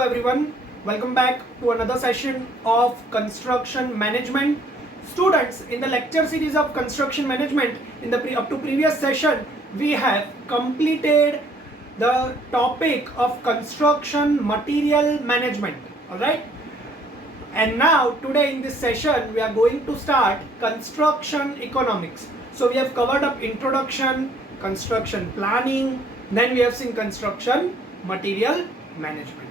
Hello everyone, welcome back to another session of construction management. Students, in the lecture series of construction management, in the up to previous session, we have completed the topic of construction material management. Alright, and now today in this session we are going to start construction economics. So we have covered up introduction, construction planning, then we have seen construction material management.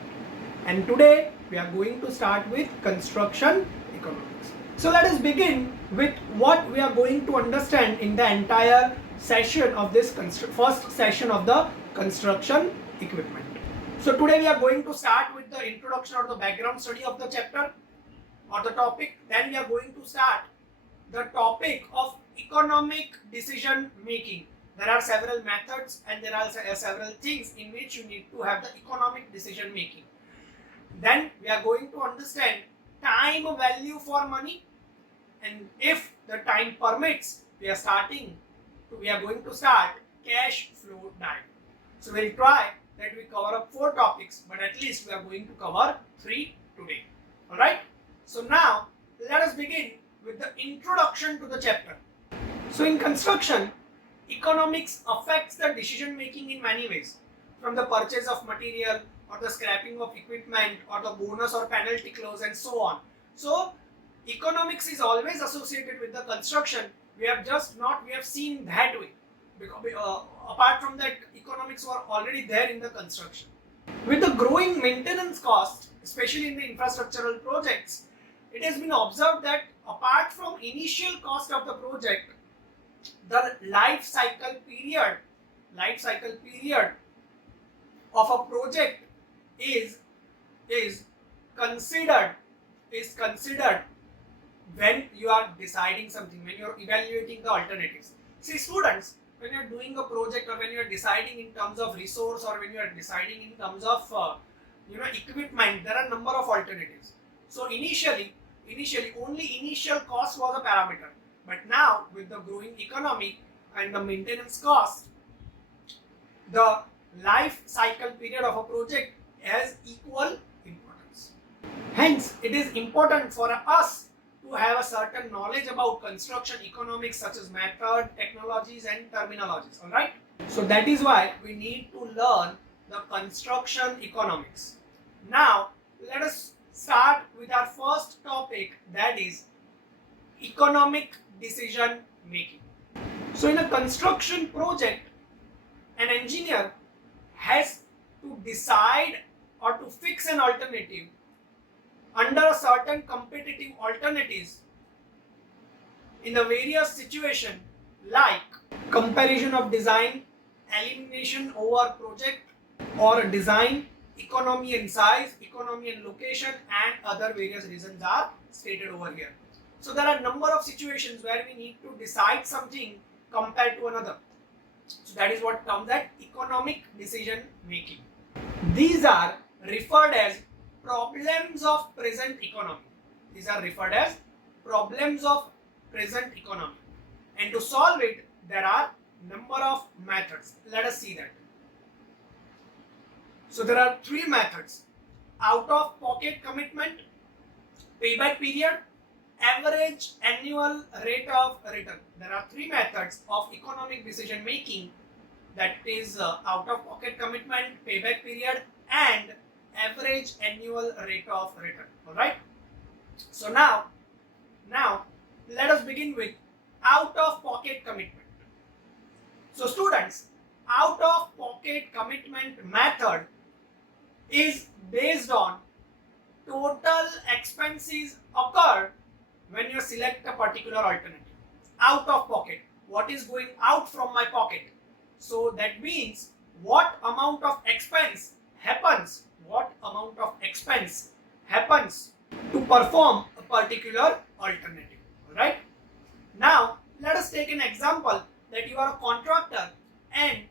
And today we are going to start with construction economics. So let us begin with what we are going to understand in the entire session of this first session of the construction equipment. So today we are going to start with the introduction or the background study of the chapter or the topic. Then we are going to start the topic of economic decision making. There are several methods and there are several things in which you need to have the economic decision making. Then we are going to understand time value for money, and if the time permits, we are going to start cash flow diagram. So we'll try that we cover up 4 topics, but at least we are going to cover 3 today. Alright? So now let us begin with the introduction to the chapter. So in construction, economics affects the decision making in many ways, from the purchase of material or the scrapping of equipment or the bonus or penalty clause and so on. So economics is always associated with the construction. We have seen that way, because apart from that, economics were already there in the construction. With the growing maintenance cost, especially in the infrastructural projects, it has been observed that apart from initial cost of the project, the life cycle period of a project is considered when you are deciding something, when you are evaluating the alternatives. See students, when you are doing a project or when you are deciding in terms of resource or when you are deciding in terms of equipment, there are a number of alternatives. So initially only initial cost was a parameter, but now with the growing economy and the maintenance cost, the life cycle period of a project has equal importance. Hence, it is important for us to have a certain knowledge about construction economics, such as method, technologies and terminologies. Alright? So that is why we need to learn the construction economics. Now, let us start with our first topic, that is economic decision making. So in a construction project, an engineer has to decide or to fix an alternative under a certain competitive alternatives in the various situations, like comparison of design, elimination over project, or design, economy and size, economy and location, and other various reasons are stated over here. So there are a number of situations where we need to decide something compared to another. So that is what comes at economic decision making. These are referred as problems of present economy. And to solve it, there are number of methods. Let us see that. So there are 3 methods: out of pocket commitment, payback period, average annual rate of return. There are 3 methods of economic decision making, that is out of pocket commitment, payback period and average annual rate of return. Alright. So now let us begin with out of pocket commitment. So students, out of pocket commitment method is based on total expenses occurred when you select a particular alternative. Out of pocket, what is going out from my pocket? So that means what amount of expense happens to perform a particular alternative. Alright. Now let us take an example that you are a contractor and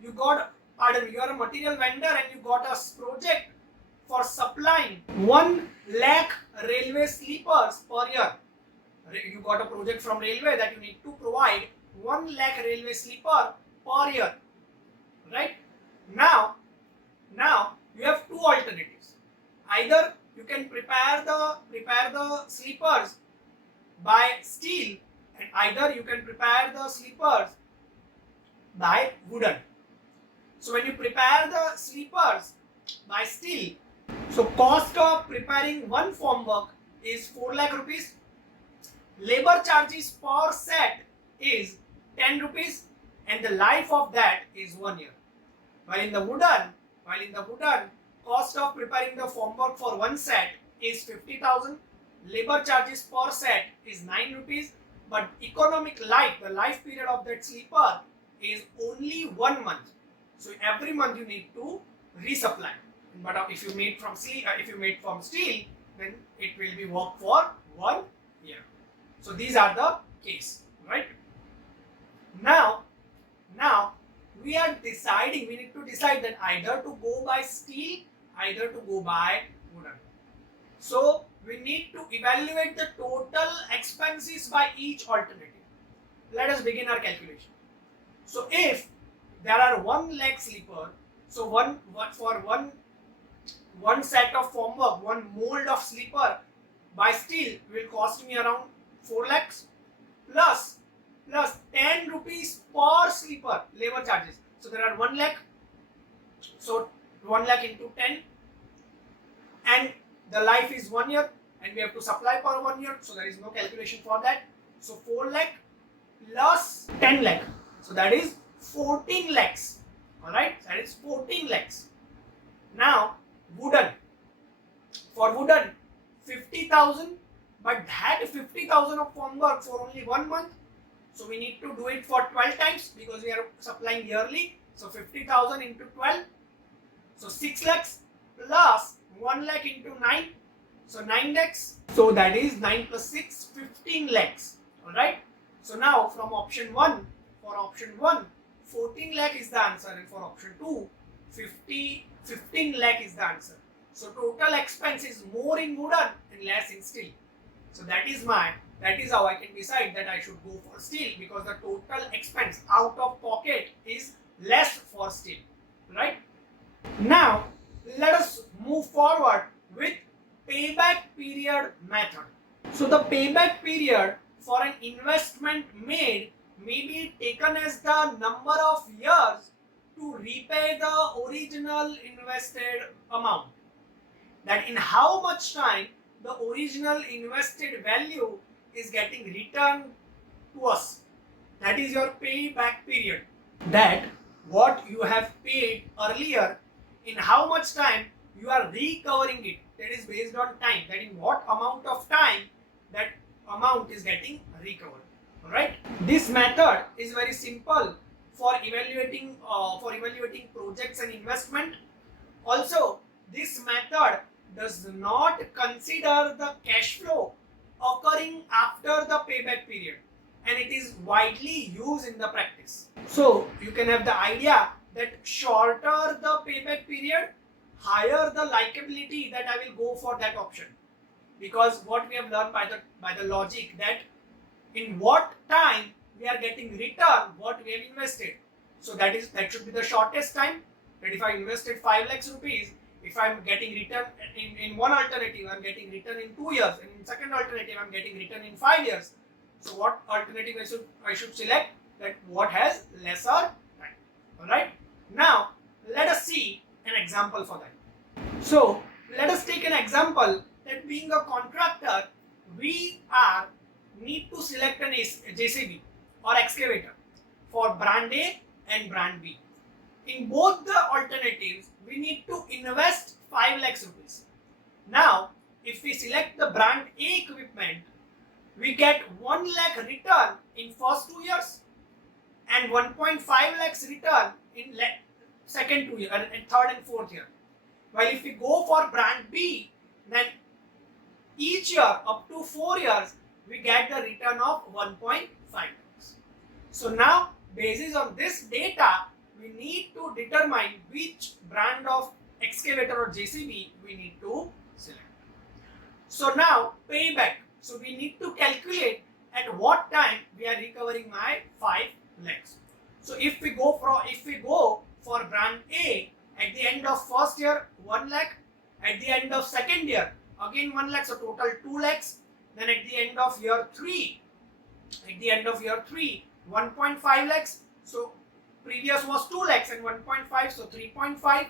you are a material vendor and you got a project for supplying 1 lakh railway sleepers per year. You got a project from railway that you need to provide 1 lakh railway sleeper per year. Right? Now you have two alternatives. Either you can prepare the sleepers by steel, and either you can prepare the sleepers by wooden. So when you prepare the sleepers by steel, so cost of preparing one formwork is 4 lakh rupees. Labor charges per set is 10 rupees, and the life of that is 1 year. While in the wooden, cost of preparing the formwork for one set is 50,000. Labor charges per set is 9 rupees, but economic life, the life period of that sleeper is only 1 month. So every month you need to resupply. But if you made from steel, then it will be work for 1 year. So these are the case, right? Now we need to decide that either to go by steel, either to go by wooden. So we need to evaluate the total expenses by each alternative. Let us begin our calculation. So if there are 1 lakh sleeper, so one set of formwork, one mold of sleeper by steel will cost me around 4 lakhs plus 10 rupees per sleeper labor charges. So there are 1 lakh. So 1 lakh into 10, and the life is 1 year, and we have to supply for 1 year. So there is no calculation for that. So 4 lakh plus 10 lakh. So that is 14 lakhs. Alright, that is 14 lakhs. Now wooden. For wooden, 50,000, but that 50,000 of formwork for only 1 month. So we need to do it for 12 times because we are supplying yearly. So 50,000 into 12. So 6 lakhs plus 1 lakh into 9. So 9 lakhs. So that is 9 plus 6, 15 lakhs. Alright. So now from option 1, for option 1, 14 lakh is the answer, and for option 2, 15 lakh is the answer. So total expense is more in wooden and less in steel. So that is how I can decide that I should go for steel, because the total expense out of pocket is less for steel, right? Now let us move forward with payback period method. So the payback period for an investment made may be taken as the number of years to repay the original invested amount. That in how much time the original invested value is getting returned to us. That is your payback period. That what you have paid earlier, in how much time you are recovering it. That is based on time. That in what amount of time that amount is getting recovered. Alright. This method is very simple for evaluating projects and investment. Also, this method does not consider the cash flow occurring after the payback period, and it is widely used in the practice. So you can have the idea that shorter the payback period, higher the likability that I will go for that option, because what we have learned by the logic that in what time we are getting return what we have invested. So that should be the shortest time. That if I invested 5 lakhs rupees, if I am getting return in one alternative, I am getting return in 2 years, and in second alternative I am getting return in 5 years. So what alternative I should select? That what has lesser time. Alright. Now let us see an example for that. So let us take an example that being a contractor, we need to select an JCB or excavator for brand A and brand B. In both the alternatives, we need to invest 5 lakhs rupees. Now, if we select the brand A equipment, we get 1 lakh return in first 2 years and 1.5 lakhs return in second 2 years and third and fourth year. While if we go for brand B, then each year up to 4 years, we get the return of 1.5 lakhs. So now, based on this data, we need to determine which brand of excavator or JCB we need to select. So now payback. So we need to calculate at what time we are recovering my 5 lakhs. So if we go for brand A At the end of first year, 1 lakh. At the end of second year, again 1 lakh, so total 2 lakhs. Then at the end of year 3, 1.5 lakhs. So previous was 2 lakhs and 1.5, so 3.5.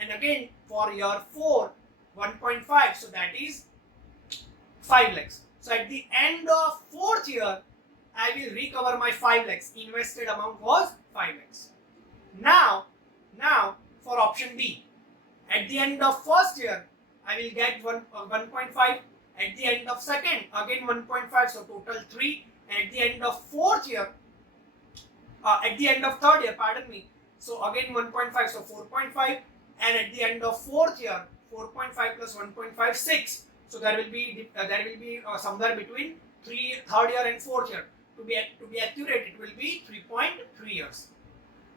And again for year 4, 1.5, so that is 5 lakhs. So at the end of fourth year, I will recover my 5 lakhs. Invested amount was 5 lakhs. Now for option B, at the end of first year, I will get 1.5. At the end of second, again 1.5, so total 3. And at the end of fourth year, at the end of third year, pardon me, so again 1.5, so 4.5. And at the end of fourth year, 4.5 plus 1.5, 6. So there will be somewhere between third year and fourth year. To be accurate, it will be 3.3 years.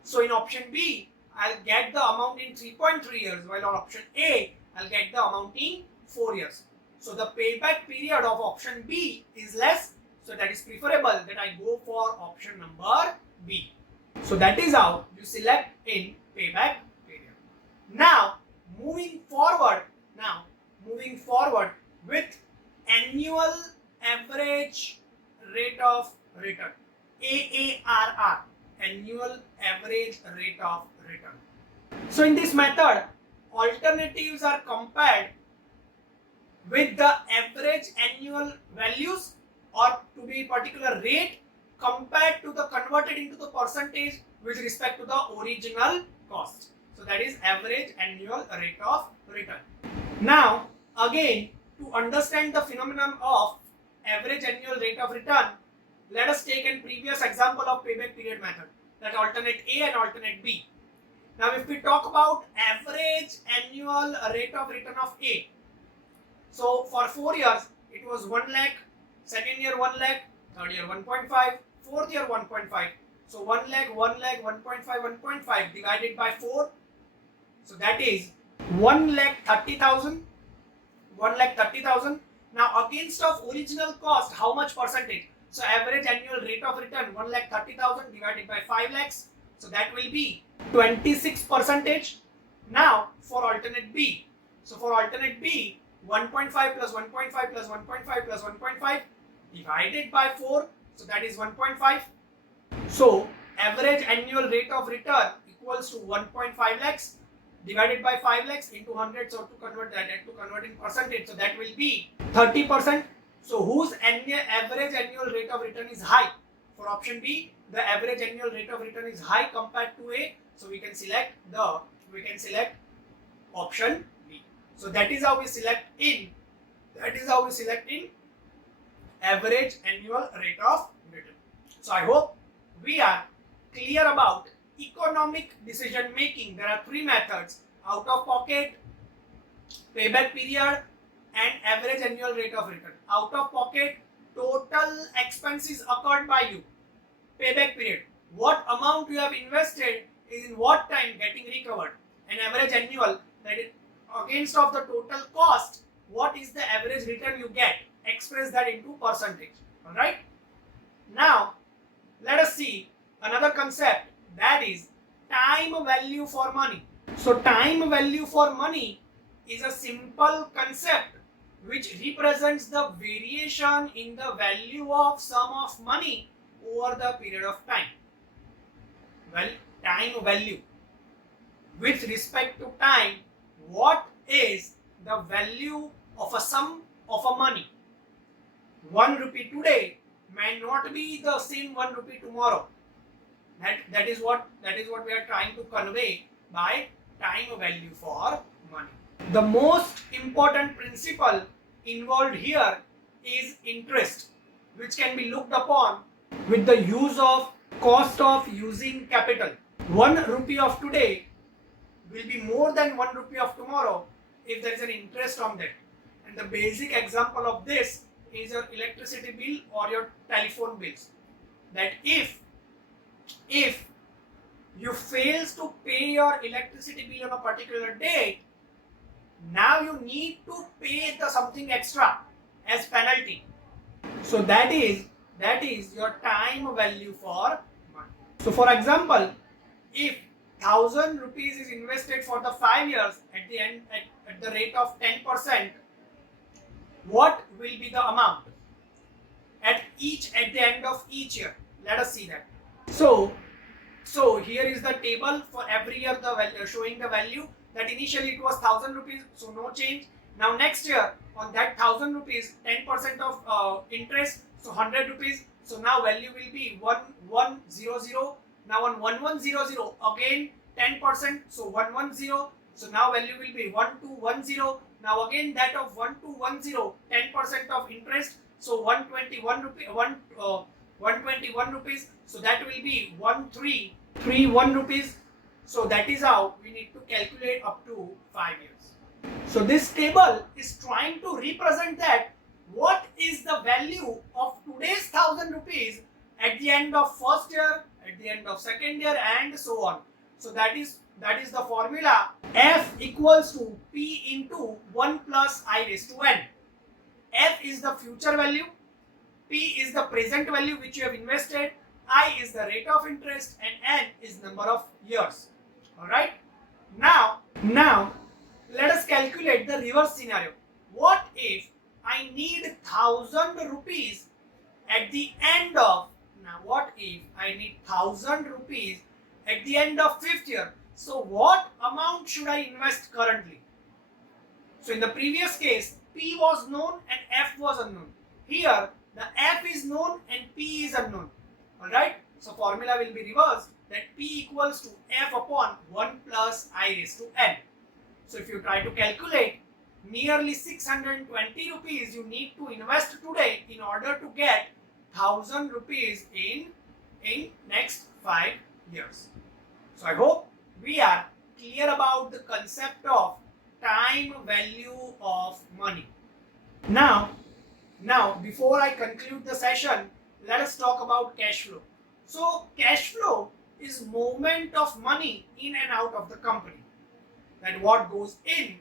So in option B, I'll get the amount in 3.3 years, while on option A, I'll get the amount in 4 years. So the payback period of option B is less, so that is preferable that I go for option number B. So that is how you select in payback period. Now moving forward with annual average rate of return, AARR, annual average rate of return. So in this method, alternatives are compared with the average annual values, or to be particular rate, compared to the converted into the percentage with respect to the original cost. So that is average annual rate of return. Now again, to understand the phenomenon of average annual rate of return, let us take a previous example of payback period method, that alternate A and alternate B. Now if we talk about average annual rate of return of A, so for 4 years it was 1 lakh, second year 1 lakh, third year 1.5, fourth year 1.5. So 1 lakh, 1.5 divided by 4. So that is 1,30,000. Now against of original cost, how much percentage? So average annual rate of return 1,30,000 divided by 5 lakhs. So that will be 26%. Now for alternate B. So for alternate B, 1.5 plus 1.5 plus 1.5 plus 1.5 divided by 4. So that is 1.5. So average annual rate of return equals to 1.5 lakhs divided by 5 lakhs into 100. So to convert in percentage, so that will be 30%. So whose average annual rate of return is high? For option B, the average annual rate of return is high compared to A. So we can select option B. So that is how we select in average annual rate of return. So I hope we are clear about economic decision making. There are 3 methods: out of pocket, payback period, and average annual rate of return. Out of pocket, total expenses occurred by you. Payback period, what amount you have invested is in what time getting recovered. And average annual, that is against of the total cost, what is the average return you get? Express that into percentage. Alright. Now let us see another concept, that is time value for money. So time value for money is a simple concept which represents the variation in the value of sum of money over the period of time. Well, time value. With respect to time, what is the value of a sum of a money? 1 rupee today may not be the same 1 rupee tomorrow. That is what we are trying to convey by time value for money. The most important principle involved here is interest, which can be looked upon with the use of cost of using capital. 1 rupee of today will be more than 1 rupee of tomorrow if there is an interest on that. And the basic example of this is your electricity bill or your telephone bills. That if you fails to pay your electricity bill on a particular date, now you need to pay the something extra as penalty. So that is your time value for money. So for example, if 1000 rupees is invested for the 5 years at the end at the rate of 10%, what will be the amount at the end of each year? Let us see that. So here is the table for every year, the value, showing the value that initially it was 1000 rupees, so no change. Now next year on that 1000 rupees, 10% of interest, so 100 rupees. So now value will be 1100. Now on 1100 again 10%, so 110. So now value will be 1210. Now again that of 1210, 10% of interest, so 121 rupees. 121 rupees, so that will be 1331 rupees. So that is how we need to calculate up to 5 years. So this table is trying to represent that what is the value of today's 1000 rupees at the end of first year, at the end of second year, and so on. So that is the formula. F equals to P into 1 plus I raised to n. F is the future value, P is the present value which you have invested, I is the rate of interest, and N is number of years. Alright? Now let us calculate the reverse scenario. What if I need 1000 rupees at the end of, now what if I need 1000 rupees at the end of 5th year? So what amount should I invest currently? So in the previous case, P was known and F was unknown. Here the F is known and P is unknown. Alright? So formula will be reversed, that P equals to F upon 1 plus I raised to n. So if you try to calculate, nearly 620 rupees you need to invest today in order to get 1000 rupees in next 5 years. So I hope we are clear about the concept of time value of money. Now before I conclude the session, let us talk about cash flow. So cash flow is movement of money in and out of the company. That what goes in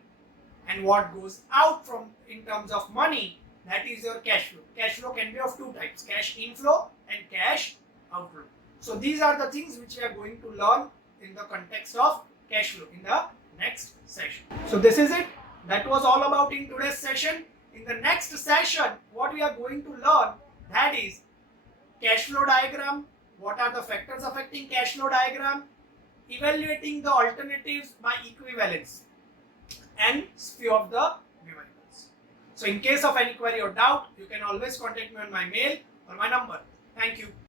and what goes out from in terms of money, that is your cash flow. Cash flow can be of two types, cash inflow and cash outflow. So these are the things which we are going to learn in the context of cash flow in the next session. So this is it. That was all about in today's session. In the next session, what we are going to learn, that is cash flow diagram, what are the factors affecting cash flow diagram, evaluating the alternatives by equivalence, and few of the numericals. So in case of any query or doubt, you can always contact me on my mail or my number. Thank you.